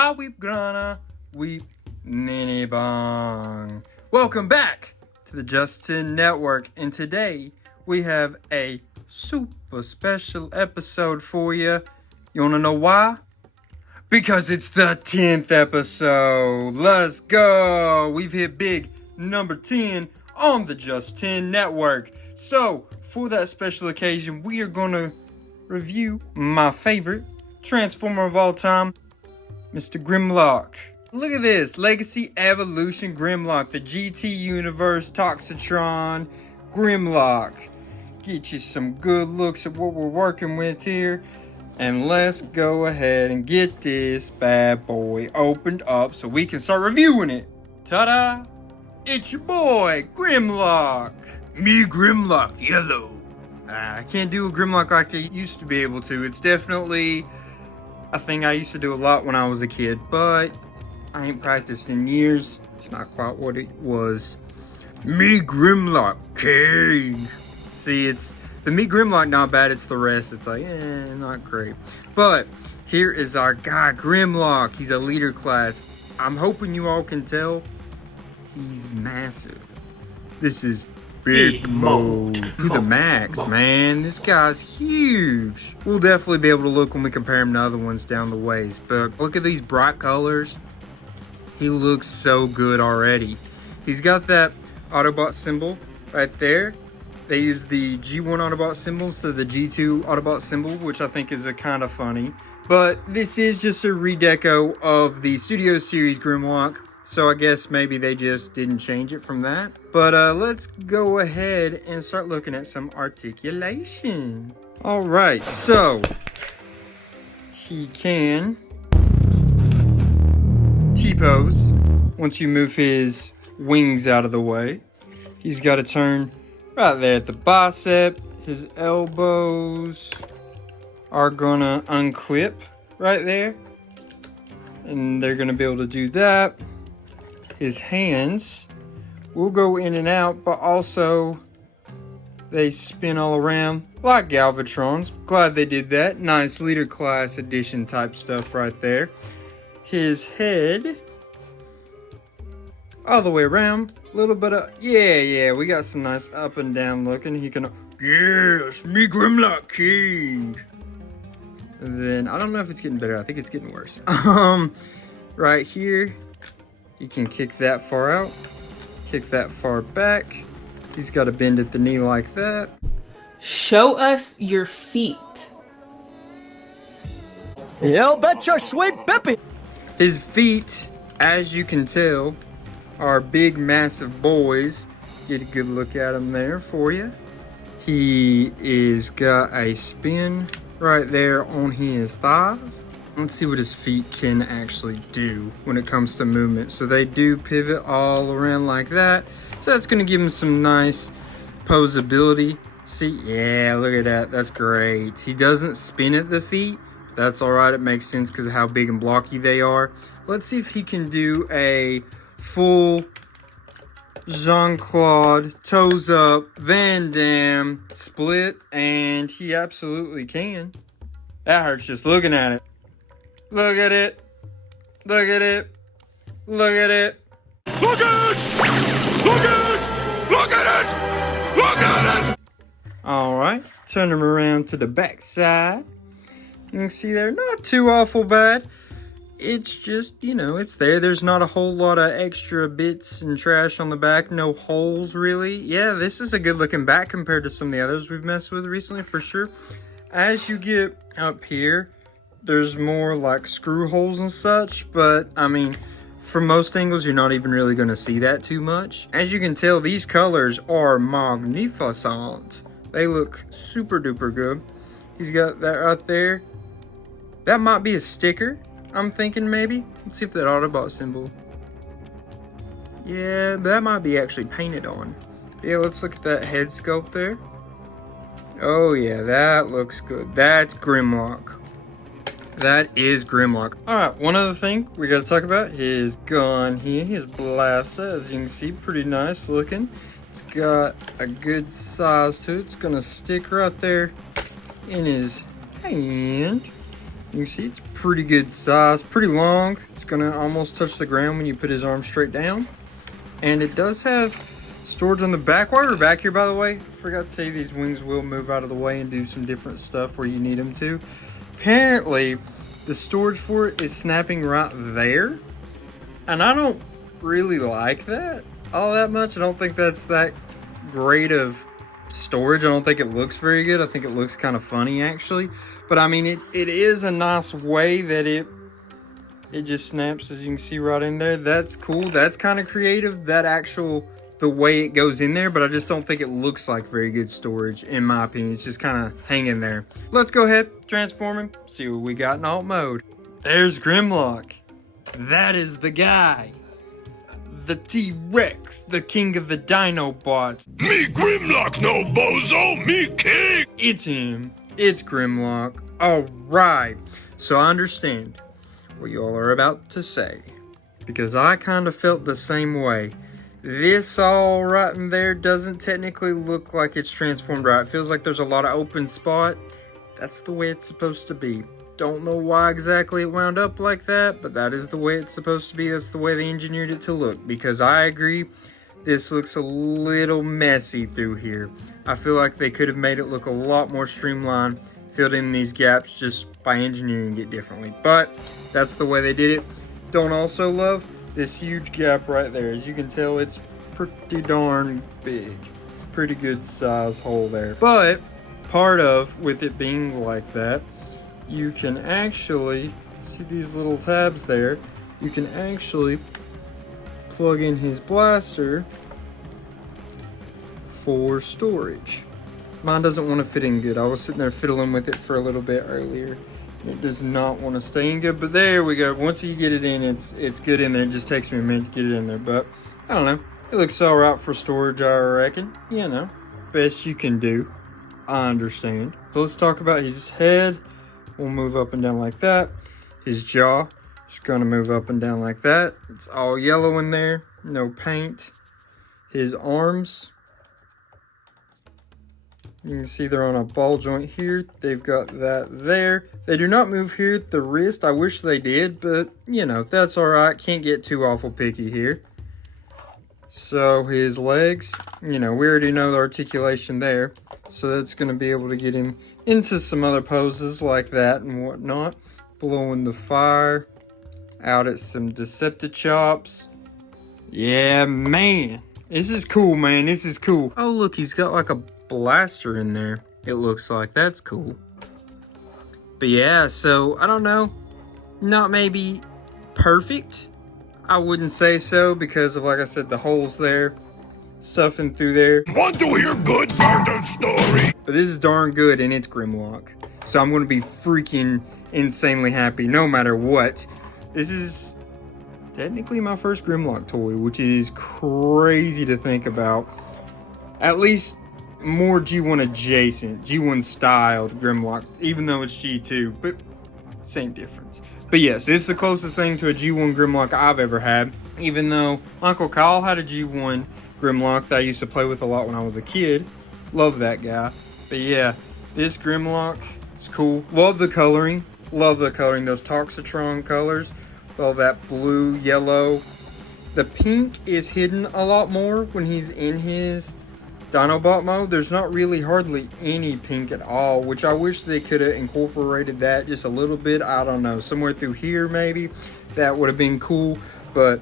Ba weep grana, weep nini bong. Welcome back to the Justin Network, and today we have a super special episode for you. You wanna know why? Because it's the 10th episode. Let's go. We've hit big number 10 on the Justin Network. So, for that special occasion, we are gonna review my favorite Transformer of all time, Mr. Grimlock. Look at this, Legacy Evolution Grimlock, the GT Universe Toxitron Grimlock. Get you some good looks at what we're working with here. And let's go ahead and get this bad boy opened up so we can start reviewing it. Ta-da! It's your boy, Grimlock. Me Grimlock Yellow. I can't do a Grimlock like I used to be able to. It's definitely a thing I used to do a lot when I was a kid, but I ain't practiced in years. It's not quite what it was. Me Grimlock King. See, it's the Me Grimlock not bad, it's the rest. It's like, not great. But here is our guy Grimlock. He's a leader class. I'm hoping you all can tell he's massive. This is big mode to the max, man. This guy's huge. We'll definitely be able to look when we compare him to other ones down the ways. But look at these bright colors. He looks so good already. He's got that Autobot symbol right there. They use the G1 Autobot symbol instead of the G2 Autobot symbol, which I think is a kind of funny. But this is just a redeco of the Studio Series Grimlock. So I guess maybe they just didn't change it from that. But let's go ahead and start looking at some articulation. All right, so he can T-pose once you move his wings out of the way. He's got to turn right there at the bicep. His elbows are gonna unclip right there. And they're gonna be able to do that. His hands will go in and out, but also they spin all around like Galvatrons. Glad they did that. Nice leader class edition type stuff right there. His head all the way around. A little bit of, yeah, we got some nice up and down looking. He can, yes, me Grimlock King. And then, I don't know if it's getting better. I think it's getting worse. Right here. He can kick that far out, kick that far back. He's got to bend at the knee like that. Show us your feet. You betcha, sweet Bippy. His feet, as you can tell, are big, massive boys. Get a good look at him there for you. He is got a spin right there on his thighs. Let's see what his feet can actually do when it comes to movement. So they do pivot all around like that. So that's going to give him some nice posability. See, yeah, look at that. That's great. He doesn't spin at the feet. But that's all right. It makes sense because of how big and blocky they are. Let's see if he can do a full Jean-Claude, toes up, Van Damme split. And he absolutely can. That hurts just looking at it. Look at it. Look at it. Look at it. Look at it! Look at it! Look at it! Look at it! Alright, turn them around to the back side. You can see they're not too awful bad. It's just, it's there. There's not a whole lot of extra bits and trash on the back. No holes, really. Yeah, this is a good looking back compared to some of the others we've messed with recently, for sure. As you get up here, there's more like screw holes and such, but I mean, from most angles, you're not even really going to see that too much. As you can tell, these colors are magnificent. They look super duper good. He's got that right there. That might be a sticker, I'm thinking maybe. Let's see if that Autobot symbol. Yeah, that might be actually painted on. Yeah, let's look at that head sculpt there. Oh yeah, that looks good. That's Grimlock. That is Grimlock. Alright, one other thing we gotta talk about, his gun here, his blaster, as you can see, pretty nice looking. It's got a good size to it. It's gonna stick right there in his hand. You can see it's pretty good size, pretty long. It's gonna almost touch the ground when you put his arm straight down. And it does have storage on the back. While we're back here, by the way, forgot to say these wings will move out of the way and do some different stuff where you need them to. Apparently, the storage for it is snapping right there. And I don't really like that all that much. I don't think that's that great of storage. I don't think it looks very good. I think it looks kind of funny, actually. But I mean, it is a nice way that it just snaps, as you can see right in there. That's cool. That's kind of creative, the way it goes in there, but I just don't think it looks like very good storage, in my opinion. It's just kind of hanging there. Let's go ahead, transform him, see what we got in alt mode. There's Grimlock. That is the guy. The T-Rex, the king of the Dinobots. Me Grimlock, no bozo, me king! It's him. It's Grimlock. Alright. So I understand what y'all are about to say, because I kind of felt the same way. This all right in there doesn't technically look like it's transformed right. It feels like there's a lot of open spot. That's the way it's supposed to be. Don't know why exactly it wound up like that, but that is the way it's supposed to be. That's the way they engineered it to look, because I agree, this looks a little messy through here. I feel like they could have made it look a lot more streamlined, filled in these gaps just by engineering it differently, but that's the way they did it. Don't also love this huge gap right there. As you can tell, it's pretty darn big. Pretty good size hole there. But part of, with it being like that, you can actually see these little tabs there. You can actually plug in his blaster for storage. Mine doesn't want to fit in good. I was sitting there fiddling with it for a little bit earlier. It does not want to stay in good, but there we go. Once you get it in, it's good in there. It just takes me a minute to get it in there, but I don't know. It looks all right for storage, I reckon. You know, best you can do. I understand. So let's talk about his head. We'll move up and down like that. His jaw is going to move up and down like that. It's all yellow in there, no paint. His arms, you can see they're on a ball joint here. They've got that there. They do not move here at the wrist. I wish they did, but you know, that's all right. Can't get too awful picky here. So his legs, you know, we already know the articulation there. So that's going to be able to get him into some other poses like that and whatnot. Blowing the fire. Out at some Deceptichops. Yeah, man. This is cool, man. This is cool. Oh, look, he's got like a blaster in there. It looks like that's cool. But yeah, so I don't know. Not maybe perfect. I wouldn't say so because of, like I said, the holes there. Stuffing through there. Want to hear good part of story? But this is darn good, and it's Grimlock. So I'm going to be freaking insanely happy no matter what. This is technically my first Grimlock toy, which is crazy to think about. At least more G1 adjacent, G1 styled Grimlock, even though it's G2, but same difference. But yes, it's the closest thing to a G1 Grimlock I've ever had, even though Uncle Kyle had a G1 Grimlock that I used to play with a lot when I was a kid. Love that guy. But yeah, this Grimlock is cool. Love the coloring. Love the coloring. Those Toxitron colors. With all that blue, yellow. The pink is hidden a lot more when he's in his Dinobot mode. There's not really hardly any pink at all, which I wish they could have incorporated that just a little bit. I don't know, somewhere through here maybe. That would have been cool, but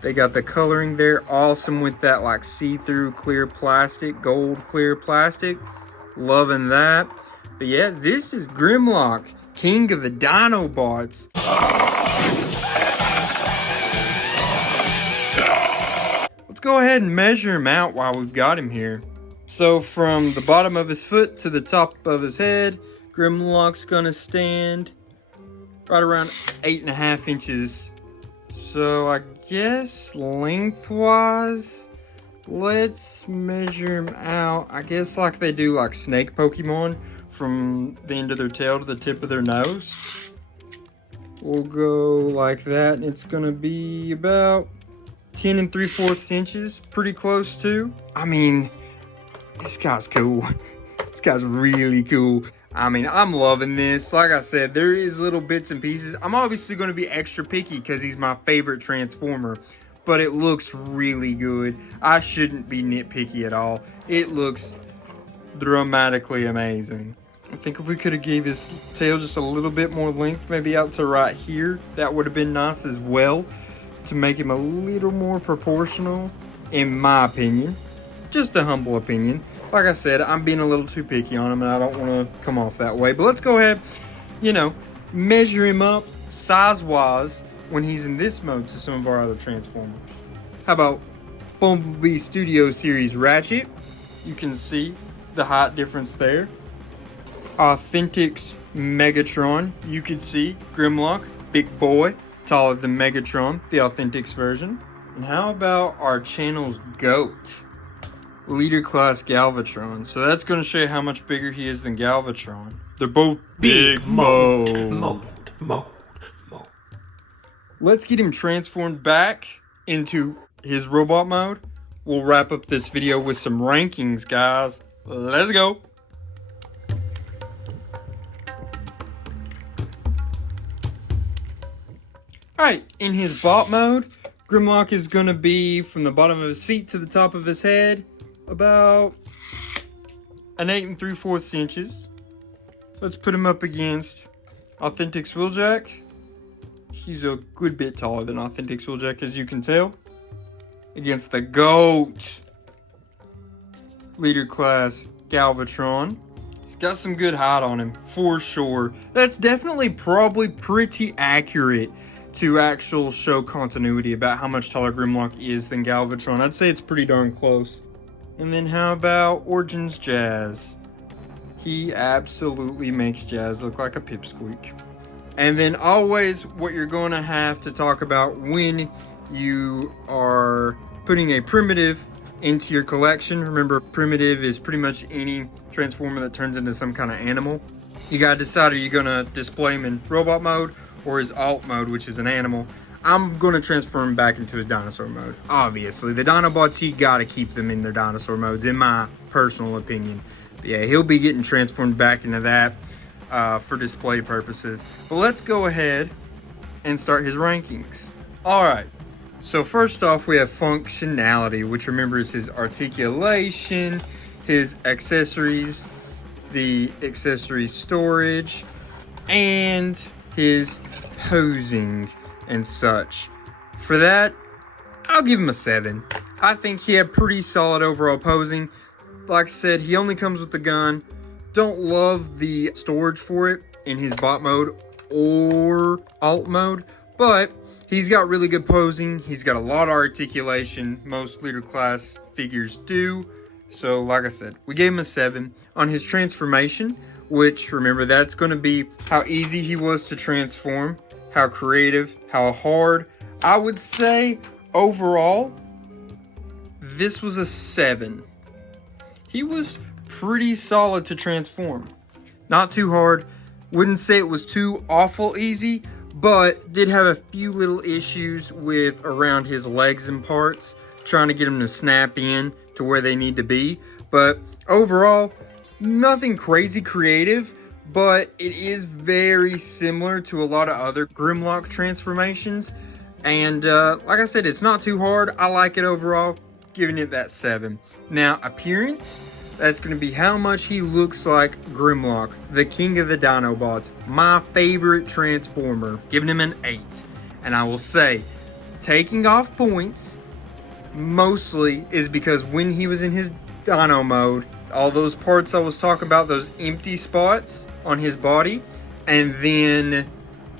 they got the coloring there. Awesome with that like see-through clear plastic, gold clear plastic. Loving that. But yeah, this is Grimlock, king of the Dinobots. Let's go ahead and measure him out while we've got him here. So from the bottom of his foot to the top of his head, Grimlock's gonna stand right around 8.5 inches. So I guess lengthwise, let's measure him out. I guess like they do like snake Pokemon, from the end of their tail to the tip of their nose. We'll go like that, and it's gonna be about 10 3/4 inches, pretty close to. I mean, this guy's cool. This guy's really cool. I mean, I'm loving this. Like I said, there is little bits and pieces. I'm obviously going to be extra picky because he's my favorite Transformer, but it looks really good. I shouldn't be nitpicky at all. It looks dramatically amazing. I think if we could have gave his tail just a little bit more length, maybe out to right here, that would have been nice as well to make him a little more proportional, in my opinion. Just a humble opinion. Like I said, I'm being a little too picky on him and I don't want to come off that way. But let's go ahead, measure him up size-wise when he's in this mode to some of our other Transformers. How about Bumblebee Studio Series Ratchet? You can see the height difference there. Authentics Megatron, you can see Grimlock, big boy, taller than Megatron, the Authentics version. And how about our channel's GOAT? Leader Class Galvatron. So that's going to show you how much bigger he is than Galvatron. They're both big mode. Let's get him transformed back into his robot mode. We'll wrap up this video with some rankings, guys. Let's go. Alright, in his bot mode, Grimlock is going to be from the bottom of his feet to the top of his head about an 8 3/4 inches. Let's put him up against Authentics Wheeljack. He's a good bit taller than Authentics Wheeljack, as you can tell. Against the GOAT, Leader Class Galvatron. He's got some good height on him, for sure. That's definitely probably pretty accurate to actual show continuity about how much taller Grimlock is than Galvatron. I'd say it's pretty darn close. And then how about Origins Jazz? He absolutely makes Jazz look like a pipsqueak. And then always what you're going to have to talk about when you are putting a primitive into your collection. Remember, primitive is pretty much any Transformer that turns into some kind of animal. You got to decide, are you going to display him in robot mode or his alt mode, which is an animal? I'm going to transform him back into his dinosaur mode. Obviously, the Dinobots, you got to keep them in their dinosaur modes, in my personal opinion. But yeah, he'll be getting transformed back into that for display purposes. But let's go ahead and start his rankings. All right. So first off, we have functionality, which remember is his articulation, his accessories, the accessory storage, and his posing and such. For that, I'll give him a 7. I think he had pretty solid overall posing. Like I said, he only comes with the gun. Don't love the storage for it in his bot mode or alt mode, but he's got really good posing. He's got a lot of articulation. Most Leader Class figures do. So like I said, we gave him a 7. On his transformation, which remember, that's going to be how easy he was to transform, how creative, how hard. I would say overall, this was a 7. He was pretty solid to transform. Not too hard. Wouldn't say it was too awful easy, but did have a few little issues with around his legs and parts, trying to get him to snap in to where they need to be. But overall, nothing crazy creative, but it is very similar to a lot of other Grimlock transformations. And like I said, it's not too hard. I like it overall, giving it that 7. Now, appearance, that's going to be how much he looks like Grimlock, the king of the Dinobots, my favorite Transformer, giving him an 8. And I will say, taking off points mostly is because when he was in his Dino mode, all those parts I was talking about, those empty spots on his body, and then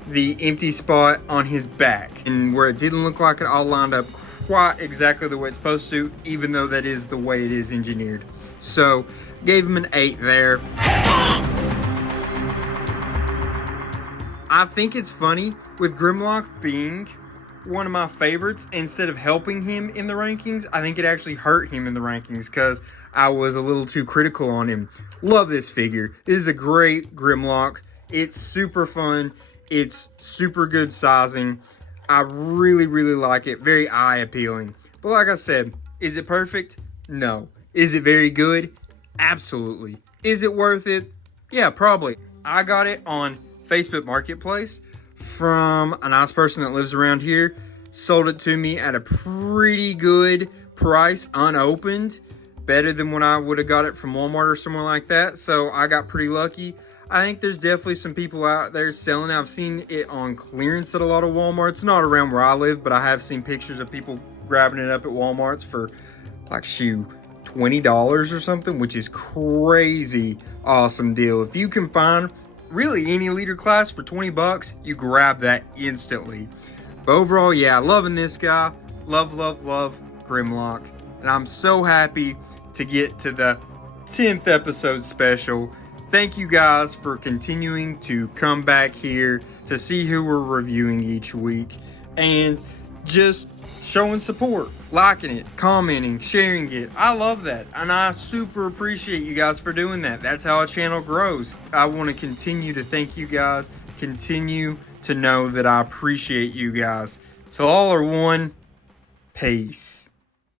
the empty spot on his back, and where it didn't look like it all lined up quite exactly the way it's supposed to, even though that is the way it is engineered. So gave him an 8 there. I think it's funny with Grimlock being one of my favorites. Instead of helping him in the rankings, I think it actually hurt him in the rankings because I was a little too critical on him. Love this figure. This is a great Grimlock. It's super fun. It's super good sizing. I really, really like it. Very eye appealing. But like I said, is it perfect? No. Is it very good? Absolutely. Is it worth it? Yeah, probably. I got it on Facebook Marketplace from a nice person that lives around here. Sold it to me at a pretty good price, unopened. Better than when I would have got it from Walmart or somewhere like that. So I got pretty lucky. I think there's definitely some people out there selling it. I've seen it on clearance at a lot of Walmarts. Not around where I live, but I have seen pictures of people grabbing it up at Walmarts for like $20 or something, which is crazy awesome deal. If you can find really any leader class for 20 bucks, you grab that instantly. But overall, yeah, loving this guy. Love Grimlock. And I'm so happy to get to the 10th episode special. Thank you guys for continuing to come back here to see who we're reviewing each week. And just showing support, liking it, commenting, sharing it. I love that. And I super appreciate you guys for doing that. That's how a channel grows. I want to continue to thank you guys. Continue to know that I appreciate you guys. Till all are one, peace.